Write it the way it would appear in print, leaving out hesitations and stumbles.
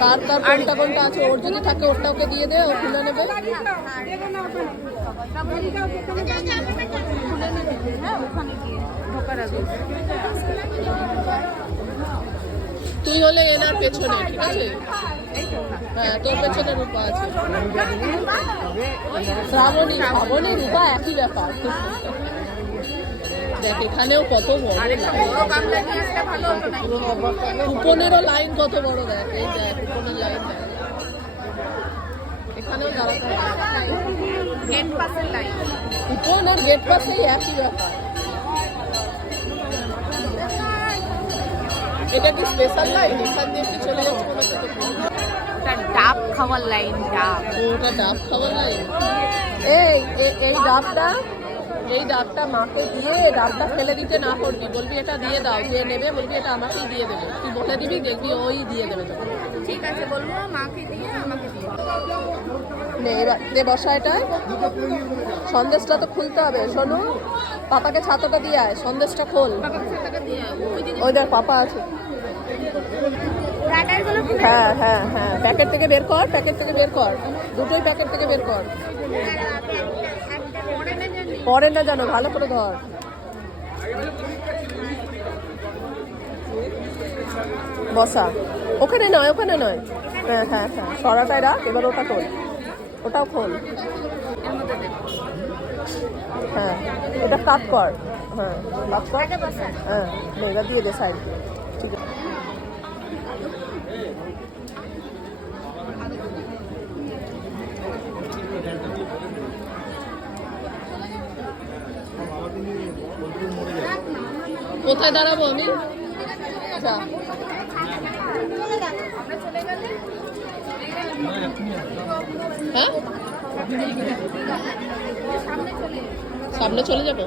কার কার কোনটা কোনটা আছে, ওর যদি থাকে ওরটা ওকে দিয়ে দে, ও খুলে নেবে। তুই হলে এনার পেছনে, ঠিক আছে? হ্যাঁ, তোর পেছনে রূপা আছে। শ্রাবণী শ্রাবণী রূপা একই ব্যাপার। দেখ এখানেও কত বড় কুপনেরও লাইন, কত বড় দেখ। এই দেখ কুপনের লাইন দেখ, এখানেও দাঁড়াতে হবে। কুপন আর গেট পাসেই একই ব্যাপার। এটা কি স্পেশাল লাইন? এখান দিয়ে কি চলে যাচ্ছে কোনো কিছু? ডাব খাওয়ার লাইন, ডাব। ওটা ডাব খাওয়ার লাইন। এই ডাবটা মাকে দিয়ে ডাবটা ফেলে দিতে না করবি, বলবি এটা দিয়ে দাও, যে নেবে বলবি এটা আমাকেই দিয়ে দেবে। তুই বলে দিবি, দেখবি ওই দিয়ে দেবে তোকে। ঠিক আছে, বলবো মাকে দিয়ে আমাকে দিয়ে। নে এবার যে বসা, এটায় সন্দেশটা তো খুলতে হবে। শোনো, পাপাকে ছাতাটা দিয়ে আয়, সন্দেশটা খোল। ওই দেখ পাপা আছে। হ্যাঁ হ্যাঁ হ্যাঁ, প্যাকেট থেকে বের কর, প্যাকেট থেকে বের কর, দুটোই প্যাকেট থেকে বের কর। পরে না জানো, ভালো করে ধর। বসা, ওখানে নয়, ওখানে নয়। হ্যাঁ হ্যাঁ হ্যাঁ, সরাটায় রাখ। এবার ওটা খোল, ওটাও খোল। হ্যাঁ, এটা কাট কর। হ্যাঁ কাট কর। হ্যাঁ, এবার দিয়ে দে সাইড। ঠিক আছে। কোথায় দাঁড়াবো আমি? আচ্ছা, হ্যাঁ সামনে চলে যাবো।